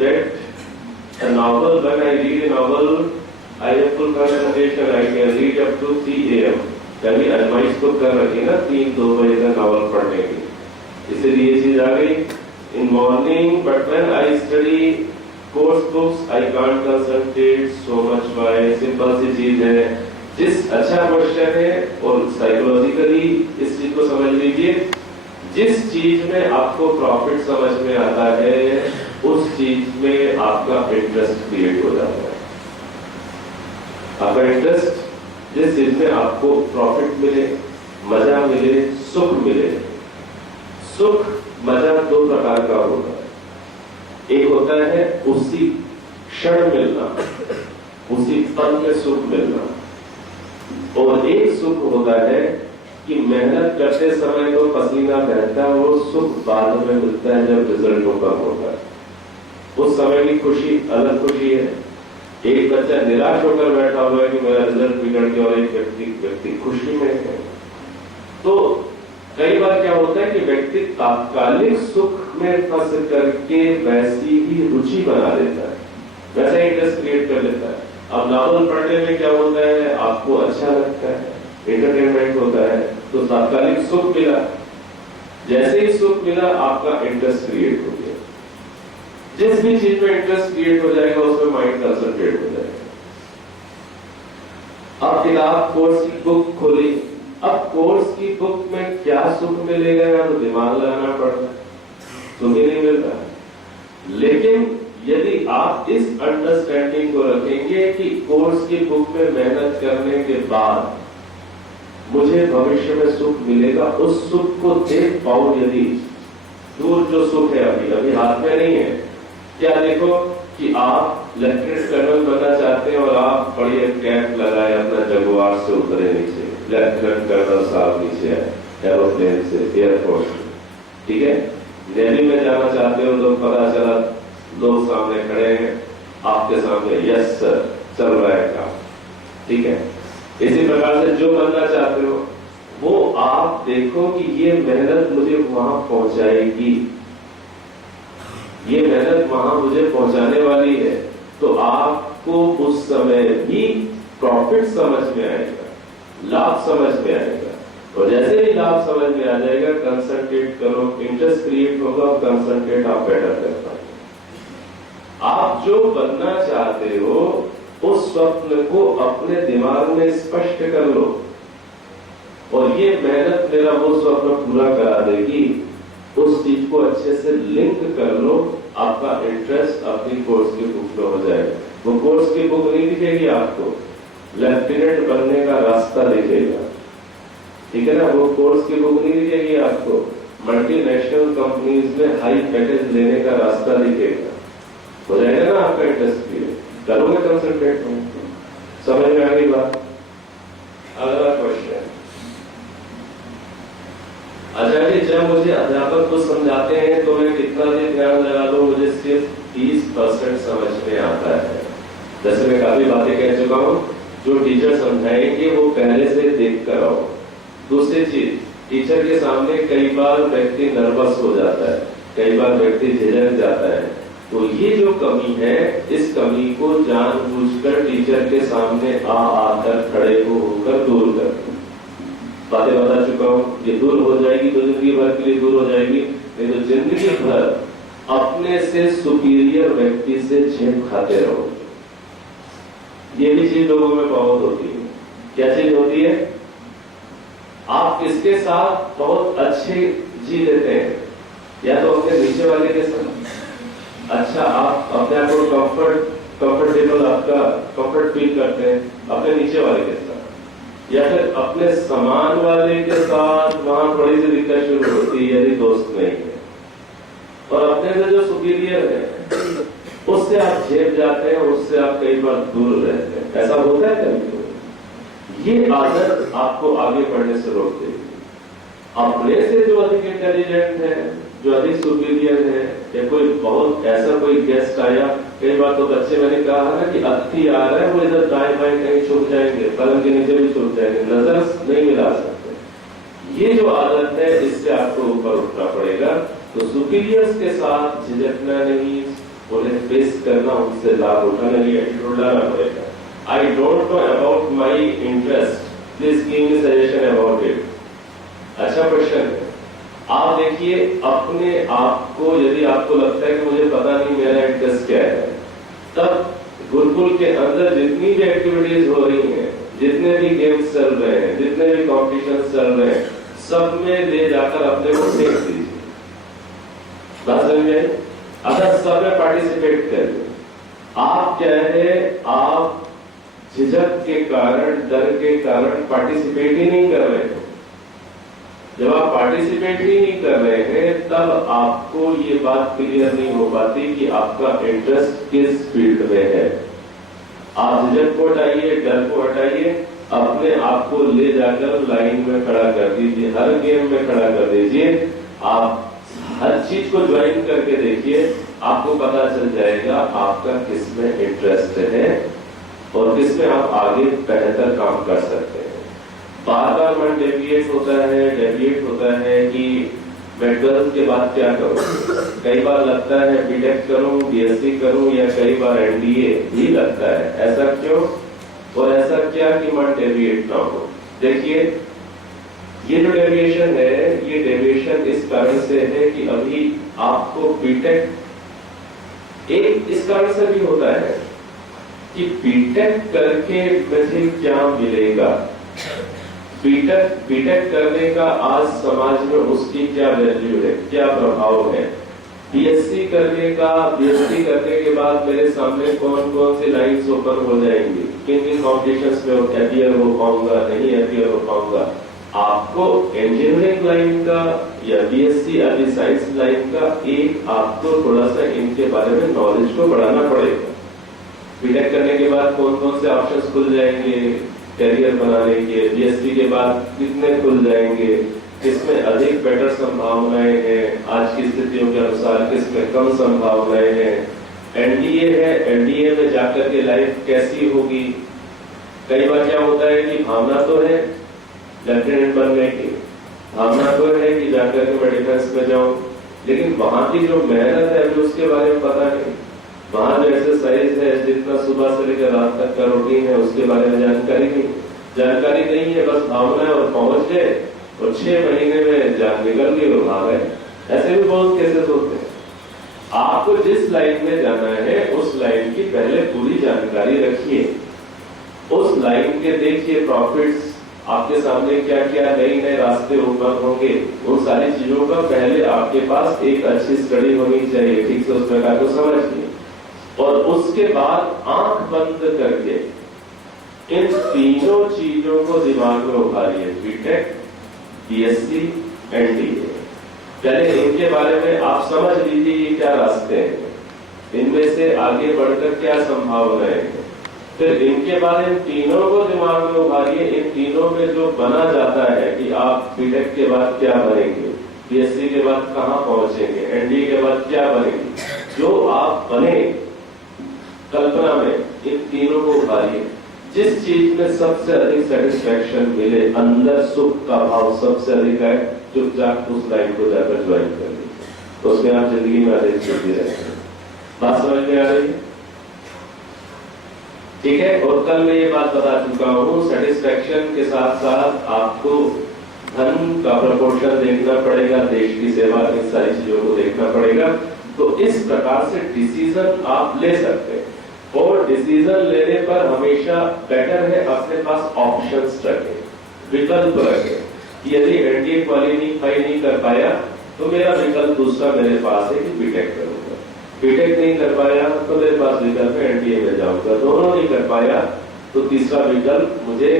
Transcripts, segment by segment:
read a novel, when I read a novel, I have full concentration. I can read up to 3 AM. कभी advice को कर रखी ना 3-2 बजे तक नॉवल पढ़ने की, इसलिए ये चीज आ गई in morning. But when I study course books I can't concentrate so much. बाय सिंपल सी चीज है, जिस अच्छा क्वेश्चन है और साइकोलॉजिकली इस चीज को समझ लीजिए, जिस चीज में आपको प्रॉफिट समझ में आता है उस चीज में आपका इंटरेस्ट क्रिएट हो जाता है. आपका इंटरेस्ट जिस चीज में आपको प्रॉफिट मिले, मजा मिले, सुख मिले. सुख मजा 2 प्रकार का होता है. एक होता है उसी क्षण मिलना, उसी पल में सुख मिलना, और एक सुख होता है कि मेहनत करते समय तो पसीना बहता है, वो सुख बाद में मिलता है जब रिजल्ट कम होता है. उस समय की खुशी अलग खुशी है. एक बच्चा निराश होकर बैठा हुआ है कि मेरा रिजल्ट बिगड़ गया, और एक व्यक्ति खुशी में है. तो कई बार क्या होता है कि व्यक्ति तात्कालिक सुख में फंस करके वैसी ही रुचि बना लेता है, वैसा इंटरेस्ट क्रिएट कर लेता है. अब नॉवल पढ़ने में क्या होता है, आपको अच्छा लगता है, एंटरटेनमेंट होता है, तो तात्कालिक सुख मिला. जैसे ही सुख मिला आपका इंटरेस्ट क्रिएट हो गया. जिस भी चीज में इंटरेस्ट क्रिएट हो जाएगा उसमें माइंड कंसंट्रेट हो जाएगा. अब किताब कोर्स की बुक खोली, अब कोर्स की बुक में क्या सुख मिलेगा या तो दिमाग लगाना पड़ता है, सुख ही नहीं मिलता. लेकिन यदि आप इस अंडरस्टैंडिंग को रखेंगे कि कोर्स की बुक में मेहनत करने के बाद मुझे भविष्य में सुख मिलेगा, उस सुख को देख पाओ. यदि दूर जो सुख है अभी हाथ में नहीं है, क्या देखो कि आप लेफ्टिनेंट कर्नल बनना चाहते हैं और आप बढ़िया कैंप लगाए, अपना जगुआर से उतरे नीचे, लेफ्टिनेंट कर्नल साहब नीचे है एरोप्लेन से, एयरफोर्स से, ठीक है. दिल्ली में जाना चाहते हो तो पता चला लोग सामने खड़े हैं, आपके सामने यस सर चल रहा है काम, ठीक है. इसी प्रकार से जो बनना चाहते हो वो आप देखो कि ये मेहनत मुझे वहां पहुंचाएगी, ये मेहनत वहां मुझे पहुंचाने वाली है. तो आपको उस समय भी प्रॉफिट समझ में आएगा, लाभ समझ में आएगा. और जैसे ही लाभ समझ में आ जाएगा, कंसंट्रेट करो, इंटरेस्ट क्रिएट होगा, और कंसंट्रेट आप बेटर कर पाएंगे. आप जो बनना चाहते हो उस स्वप्न को अपने दिमाग में स्पष्ट कर लो, और ये मेहनत मेरा वो स्वप्न पूरा करा देगी. उस चीज को अच्छे से लिंक कर लो, आपका इंटरेस्ट अपनी कोर्स की बुक में हो जाएगा. वो कोर्स की बुक नहीं दिखेगी आपको, लेफ्टिनेंट बनने का रास्ता दिखेगा, ठीक है ना. वो कोर्स की बुक नहीं दिखेगी आपको, मल्टीनेशनल कंपनीज में हाई पैकेज लेने का रास्ता दिखेगा. हो जाएगा ना आपका इंटरेस्ट क्लियर, करोगे कंसंट्रेट में. समझ में आ गई बात. अगला क्वेश्चन. अच्छा जी, जब मुझे अध्यापक कुछ समझाते हैं तो मैं कितना भी ध्यान लगा लूं, मुझे सिर्फ 30% समझ में आता है. जैसे मैं काफी बातें कह चुका हूं, जो टीचर समझाएंगे वो पहले से देख कर आओ. दूसरी चीज, टीचर के सामने कई बार व्यक्ति नर्वस हो जाता है, कई बार व्यक्ति झिझक जाता है. तो ये जो कमी है, इस कमी को जानबूझकर टीचर के सामने आकर खड़े होकर दूर कर. बातें बता चुका हूं, ये दूर हो जाएगी तो जिंदगी भर के लिए दूर हो जाएगी, नहीं तो जिंदगी भर अपने से सुपीरियर व्यक्ति से झेप खाते रहो. ये भी चीज लोगों में बहुत होती है. क्या चीज होती है? आप किसके साथ बहुत अच्छे जी लेते हैं, या तो अपने नीचे वाले के साथ अच्छा आप अपने आप को कंफर्टेबल, आपका कंफर्ट फील करते हैं अपने नीचे वाले के साथ, या फिर अपने समान वाले के साथ. वहां थोड़ी सी दिक्कत शुरू होती है यदि दोस्त नहीं है. और अपने से जो सुपीरियर है उससे आप झेप जाते हैं, उससे आप कई बार दूर रहते हैं. ऐसा होता है कभी. ये आदत आपको आगे बढ़ने से रोक देगी. अपने से जो अधिक इंटेलिजेंट है, जो अधिक सुपीरियर है, या कोई बहुत ऐसा कोई गेस्ट आया, कई बार तो बच्चे, मैंने कहा ना कि अतिथि आ रहा है, वो इधर दाएं बाएं कहीं छुप जाएंगे, पलंग के नीचे भी छुप जाएंगे, नजर नहीं मिला सकते. ये जो आदत है इससे आपको ऊपर उठना पड़ेगा. तो सुपीरियर्स के साथ झिझकना नहीं, उन्हें फेस करना, उनसे लाभ उठाने लिए एटीट्यूड लाना पड़ेगा। I don't know about my interest, please give me suggestion about it. अच्छा क्वेश्चन है। आप देखिए अपने आप को, यदि आपको लगता है कि मुझे पता नहीं मेरा इंटरेस्ट क्या है, तब गुरुकुल के अंदर जितनी भी एक्टिविटीज हो रही हैं, जितने भी गेम्स चल रहे हैं, जितने भी कॉम्पिटिशन चल रहे हैं, सब में ले जाकर अपने को फेंक दीजिए। बात समझ में? अगर सब में पार्टिसिपेट करिए। आप क्या है, आप झिझक के कारण, डर के कारण पार्टिसिपेट ही नहीं कर रहे हो। जब आप पार्टिसिपेट ही नहीं कर रहे हैं, तब आपको ये बात क्लियर नहीं हो पाती कि आपका इंटरेस्ट किस फील्ड में है। आप झिझक को हटाइए, डर को हटाइए, अपने आप को ले जाकर लाइन में खड़ा कर दीजिए, हर गेम में खड़ा कर दीजिए। आप हर चीज को ज्वाइन करके देखिए, आपको पता चल जाएगा आपका किसमें इंटरेस्ट है और किसमें आप आगे बेहतर काम कर सकते हैं। बार बार मन डेविएट होता है कि मैं 12th के बाद क्या करूं। कई बार लगता है बीटेक करूं, बीएससी करूं, या कई बार एनडीए भी लगता है। ऐसा क्यों और ऐसा क्या कि मन डेविएट ना हो? देखिए ये जो डेविएशन है, ये डेविएशन इस कारण से है कि अभी आपको बीटेक एक इस कारण से भी होता है कि बीटेक करके मुझे क्या मिलेगा, बीटेक करने का आज समाज में उसकी क्या वैल्यू है, क्या प्रभाव है। बीएससी करने के बाद मेरे सामने कौन कौन सी लाइन्स ओपन हो जाएंगी, किन किन कॉम्पिटिशन्स में अपियर हो पाऊंगा, नहीं अपियर हो पाऊंगा। आपको इंजीनियरिंग लाइन का या बीएससी या साइंस लाइन का एक आपको थोड़ा सा इनके बारे में नॉलेज को बढ़ाना पड़ेगा। बीटेक करने के बाद कौन कौन से ऑप्शंस खुल जाएंगे करियर बनाने के, बीएससी के बाद कितने खुल जाएंगे, किसमें अधिक बेटर संभावनाएं हैं आज की स्थितियों के अनुसार, किसमें कम संभावनाएं हैं। एनडीए है, एनडीए में जाकर के लाइफ कैसी होगी। कई बार क्या होता है कि भावना तो है लेफ्टिनेंट बनने की, भावना तो है कि जाकर के मैं डिफेंस में जाऊं, लेकिन वहां की जो मेहनत है अभी उसके बारे में पता नहीं। वहां जो एक्सरसाइज है, जितना सुबह से लेकर रात तक का रूटीन है, उसके बारे में जानकारी नहीं है। बस भावना है और पहुंच गए और 6 महीने में जान निकल गई और भाग गए। ऐसे भी बहुत केसेस होते हैं। आपको जिस लाइन में जाना है उस लाइन की पहले पूरी जानकारी रखिए, उस लाइन के देखिए प्रॉफिट्स, आपके सामने क्या क्या नए रास्ते ओपन होंगे, उन सारी चीजों का पहले आपके पास एक अच्छी स्टडी होनी चाहिए। ठीक से उस प्रकार को समझिए और उसके बाद आंख बंद करके इन तीनों चीजों को दिमाग में उभारिए, बीटेक, बीएससी, एनडीए। पहले इनके बारे में आप समझ लीजिए ये क्या रास्ते हैं, इनमें से आगे बढ़कर क्या संभावनाएं हैं। फिर इनके बाद इन तीनों को दिमाग में उभारिए। इन तीनों में जो बना जाता है कि आप बीटेक के बाद क्या बनेंगे, बीएससी के बाद कहां पहुंचेंगे, एनडीए के बाद क्या बनेंगे, जो आप बने कल्पना में, इन तीनों को उभारिए। जिस चीज में सबसे अधिक सेटिस्फैक्शन मिले, अंदर सुख का भाव सबसे अधिक है, चुपचाप उस लाइन को जाकर ज्वाइन कर लीजिए। उसमें आप जिंदगी में अधिक सुखी रहते हैं। बात समझ में आ रही है? ठीक है। और कल मैं ये बात बता चुका हूं, सेटिस्फैक्शन के साथ साथ आपको धन का प्रपोर्शन देखना पड़ेगा, देश की सेवा, इन सारी चीजों को देखना पड़ेगा। तो इस प्रकार से डिसीजन आप ले सकते हैं और डिसीजन लेने पर हमेशा बेटर है अपने पास ऑप्शंस रखें, विकल्प रखें। यदि एनडीए क्वालिफाई नहीं कर पाया तो मेरा विकल्प दूसरा मेरे पास है कि बीटेक करूंगा, बीटेक नहीं कर पाया तो मेरे पास विकल्प है एनडीए में जाऊंगा, दोनों नहीं कर पाया तो तीसरा विकल्प मुझे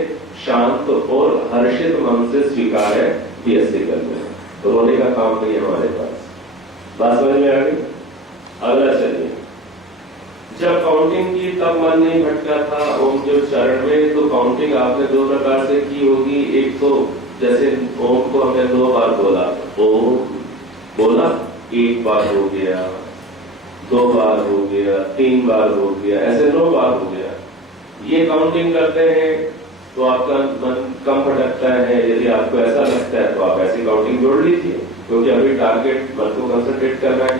शांत और हर्षित मन से स्वीकार है, बीएससी करना है। तो रोने का काम नहीं है हमारे पास। बात समझ में आ गई? अगला चलिए, जब काउंटिंग की तब मन नहीं भटका था ओम के उच्चारण में। तो काउंटिंग आपने 2 प्रकार से की होगी। एक तो जैसे ओम को हमने 2 बार बोला, ओम बोला, 1 बार हो गया, 2 बार हो गया, 3 बार हो गया, ऐसे 9 बार हो गया। ये काउंटिंग करते हैं तो आपका मन कम भटकता है। यदि आपको ऐसा लगता है तो आप ऐसी काउंटिंग जोड़ लीजिए, क्योंकि अभी टारगेट मन को कंसंट्रेट करना है।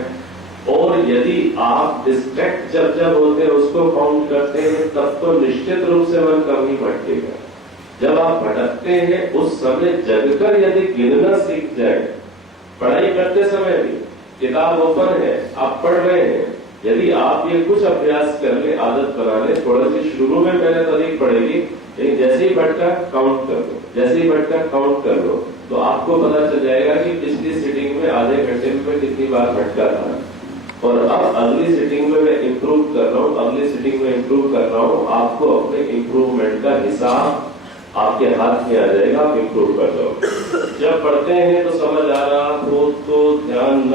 और यदि आप डिस्ट्रैक्ट जब होते हैं उसको काउंट करते हैं तब तो निश्चित रूप से मन कम ही भटकेगा। जब आप भटकते हैं उस समय जगकर यदि गिनना सीख जाए, पढ़ाई करते समय भी किताब ओपन है, आप पढ़ रहे हैं, यदि आप ये कुछ अभ्यास कर ले, आदत बना ले, थोड़ा सी शुरू में मेहनत अधिक पड़ेगी, लेकिन जैसे ही भटका काउंट कर लो, जैसे ही भटका काउंट कर लो, तो आपको पता चल जाएगा कि पिछली सिटिंग में आधे घंटे में कितनी बार भटका था और अब अगली सिटिंग में मैं इंप्रूव कर रहा हूँ, अगली सिटिंग में इंप्रूव कर रहा हूँ। आपको अपने इंप्रूवमेंट का हिसाब आपके हाथ में आ जाएगा, आप इंप्रूव कर जाओ। जब पढ़ते हैं तो समझ आ रहा हो तो ध्यान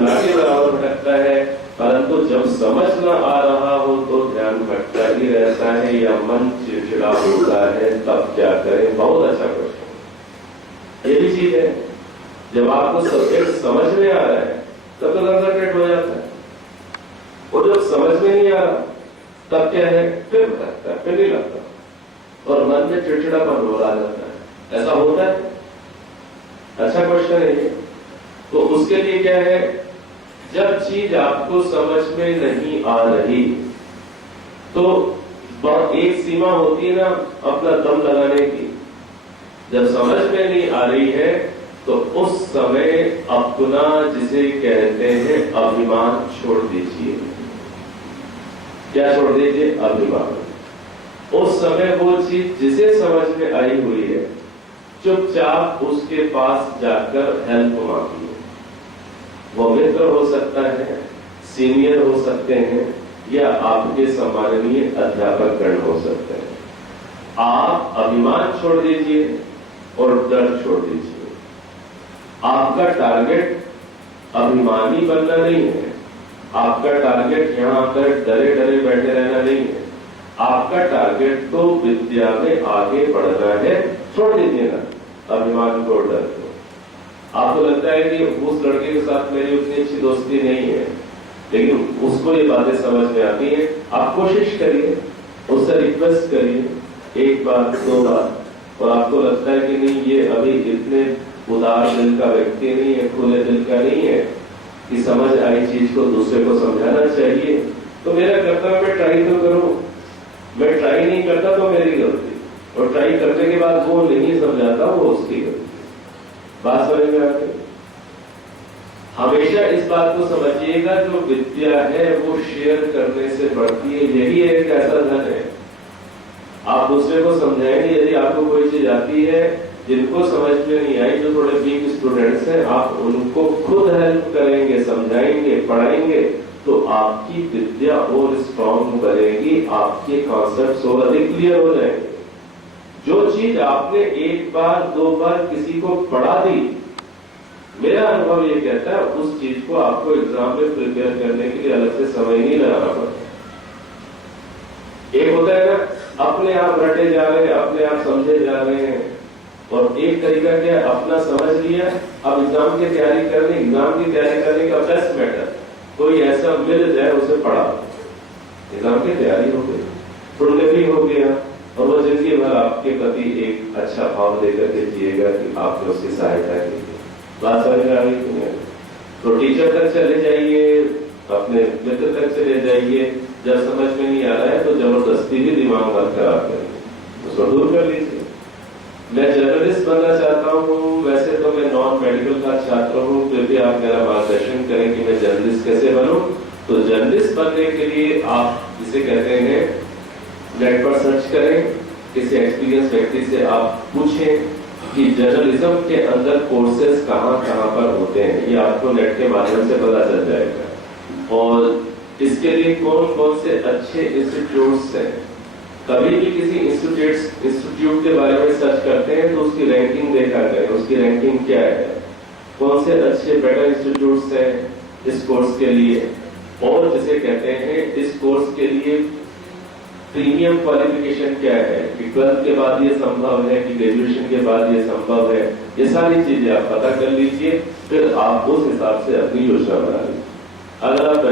ना के बराबर भटकता है, परंतु जब समझ ना आ रहा हो तो ध्यान भटका ही रहता है या मन चिड़चिड़ा होता है, तब क्या करें? बहुत अच्छा क्वेश्चन। ये भी चीज है, जब आपको सब्जेक्ट समझ में आ रहा है तब तो कंसंट्रेट हो जाता है, और जब समझ में नहीं आ रहा तब क्या है? फिर भटकता है, फिर नहीं लगता और मन में चिड़चिड़ापन हो आ जाता है। ऐसा होता है? अच्छा क्वेश्चन है ये। तो उसके लिए क्या है, जब चीज आपको समझ में नहीं आ रही तो एक सीमा होती है ना अपना दम लगाने की। जब समझ में नहीं आ रही है तो उस समय अपना, जिसे कहते हैं अभिमान, छोड़ दीजिए। क्या छोड़ दीजिए? अभिमान। उस समय वो चीज जिसे समझ में आई हुई है, चुपचाप उसके पास जाकर हेल्प मांगिए। वो मित्र हो सकता है, सीनियर हो सकते हैं, या आपके सम्माननीय अध्यापक गण हो सकते हैं। आप अभिमान छोड़ दीजिए और डर छोड़ दीजिए। आपका टारगेट अभिमानी बनना नहीं है, आपका टारगेट यहां आकर डरे डरे बैठे रहना नहीं है, आपका टारगेट तो विद्या में आगे बढ़ना है। छोड़ दीजिए ना अभिमान को, डर को। आपको लगता है कि उस लड़के के साथ मेरी उतनी अच्छी दोस्ती नहीं है, लेकिन उसको ये बातें समझ में आती है, आप कोशिश करिए, उससे रिक्वेस्ट करिए एक बार, दो बार, और आपको लगता है कि नहीं ये अभी इतने उदार दिल का व्यक्ति नहीं है, खुले दिल का नहीं है कि समझ आई चीज को दूसरे को समझाना चाहिए, तो मेरा कर्तव्य मैं ट्राई तो करूं। मैं ट्राई नहीं करता तो मेरी गलती, और ट्राई करने के बाद वो नहीं समझाता वो उसकी गलती। बात समझ में आती? हमेशा इस बात को समझिएगा, जो विद्या है वो शेयर करने से बढ़ती है। यही एक ऐसा धन है, आप दूसरे को समझाएंगे। यदि आपको कोई चीज आती है जिनको समझ में नहीं आई, जो थोड़े वीक स्टूडेंट्स हैं, आप उनको खुद हेल्प करेंगे, समझाएंगे, पढ़ाएंगे, तो आपकी विद्या और स्ट्रांग बनेगी, आपके कॉन्सेप्ट्स और अधिक क्लियर हो जाएंगे। जो चीज आपने एक बार दो बार किसी को पढ़ा दी, मेरा अनुभव ये कहता है उस चीज को आपको एग्जाम में प्रिपेयर करने के लिए अलग से समय नहीं लगाना पड़ता। एक होता है ना अपने आप रटे जा रहे हैं, अपने आप समझे जा रहे हैं, और एक तरीका क्या, अपना समझ लिया, अब एग्जाम की तैयारी करने का बेस्ट मैटर, कोई ऐसा मिल जाए उसे पढ़ा, एग्जाम की तैयारी हो गई, पुण्य भी हो गया, और वो जिंदगी भर आपके प्रति एक अच्छा भाव लेकर के जिएगा कि आपने उसकी सहायता की। बात समझ में आ रही है? तो टीचर तक चले जाइए, अपने मित्र तक चले जाइए, जब समझ में नहीं आ रहा है तो जबरदस्ती भी दिमाग मत खराब करिए, उसको दूर कर लीजिए। मैं जर्नलिस्ट बनना चाहता हूँ, वैसे तो मैं नॉन मेडिकल का छात्र हूँ, फिर भी आप मेरा मार्गदर्शन करें कि मैं जर्नलिस्ट कैसे बनूं। तो जर्नलिस्ट बनने के लिए आप जिसे कहते हैं नेट पर सर्च करें, किसी एक्सपीरियंस व्यक्ति से आप पूछें कि जर्नलिज्म के अंदर कोर्सेज कहाँ पर होते हैं, ये आपको नेट के माध्यम से पता चल जाएगा। और इसके लिए कौन कौन से अच्छे इंस्टीट्यूट्स हैं, कभी भी किसी इंस्टीट्यूट के बारे में सर्च करते हैं तो उसकी रैंकिंग देखा करें, उसकी रैंकिंग क्या है, कौन से अच्छे बेटर इंस्टीट्यूट्स हैं इस कोर्स के लिए, और जिसे कहते हैं इस कोर्स के लिए प्रीमियम क्वालिफिकेशन क्या है, कि 12th के बाद ये संभव है कि ग्रेजुएशन के बाद ये संभव है। ये सारी चीजें आप पता कर लीजिए, फिर आप उस हिसाब से अपनी योजना बना लीजिए। अगर आप